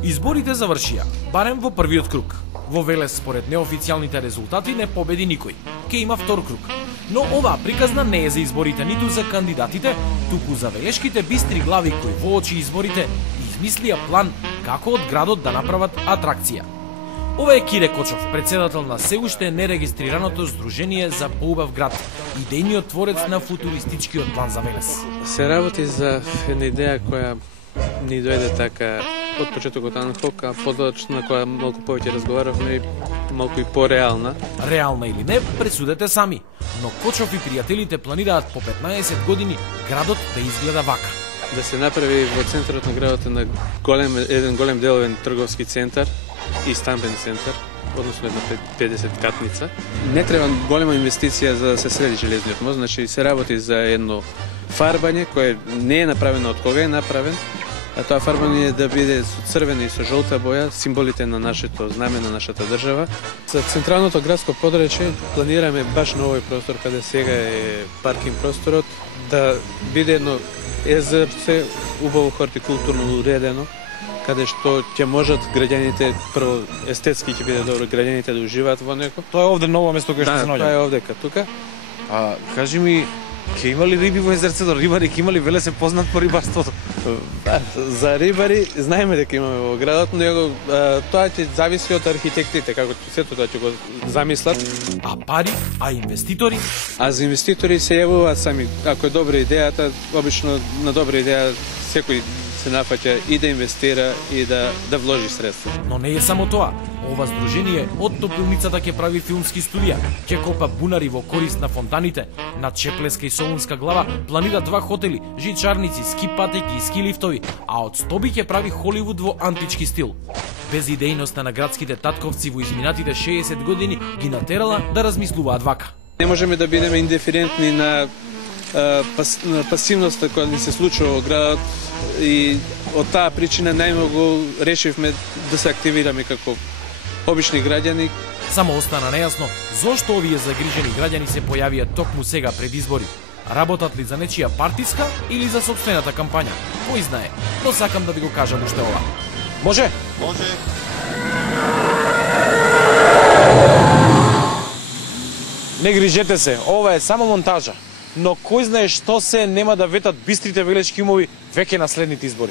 Изборите завршија, барем во првиот круг. Во Велес, според неофицијалните резултати, не победи никој. Ке има втор круг. Но оваа приказна не е за изборите ниту за кандидатите, туку за велешките бистри глави кои воочи изборите измислија план како од градот да направат атракција. Ова е Кире Кочов, председател на се уште нерегистрираното Сдружение за поубав град, идејниот творец на футуристичкиот план за Велес. Се работи за една идеја која ни дојде така од почетокот анхок, а подоцна која малку повеќе разговаравме и малку и пореална. Реална или не, пресудете сами. Но Кочов и пријателите планираат по 15 години градот да изгледа вака. Да се направи во центарот на градот еден голем деловен трговски центар и стамбен центар, односно една 50 катница. Не треба голема инвестиција за да се среди железниот мост, значи се работи за едно фарбање кое не е направено од кога е направен, а тоа фарбање е да биде со црвена и со жолта боја, символите на нашето знаме, на нашата држава. За централното градско подречје планираме баш на овој простор, каде сега е паркинг просторот, да биде едно езерце, убаво хортикултурно уредено, каде што ќе можат граѓаните, прво естетски ќе биде добро граѓаните да уживаат во него. Тоа е овде ново место кое што се наоѓа. Тоа е овдека тука. А кажи ми, ќе има ли риби во езерцето? Рибари ќе има ли? Велес е познат по рибарството. За рибари знаеме дека имаме во градот, но тоа ќе зависи од архитектите, како сето тоа ќе го замислат. А пари, а инвеститори? А за инвеститори се јавуваат сами. Ако е добра идејата, обично на добра идеја секој се нафаќа и да инвестира и да вложи средства. Но не е само тоа. Ова здружение од топилницата ќе прави филмски студија, ќе копа бунари во корист на фонтаните, над Чеплеска и Солунска глава планира 2 хотели, жичарници, ски патеки и ски лифтови, а од Стоби ќе прави Холивуд во антички стил. Без идејноста на градските татковци во изминатите 60 години ги натерала да размислуваат вака. Не можеме да бидеме индиферентни на пасивноста која ни се случува во градот и од таа причина најмногу решивме да се активираме како обични граѓани. Само остана нејасно зошто овие загрижени граѓани се појавија токму сега пред избори. Работат ли за нечија партиска или за сопствената кампања? Кој знае, но сакам да ви го кажам уште ова. Може? Може. Не грижете се, ова е само монтажа. Но кој знае што се нема да ветат бистрите велешки умови веќе на следните избори.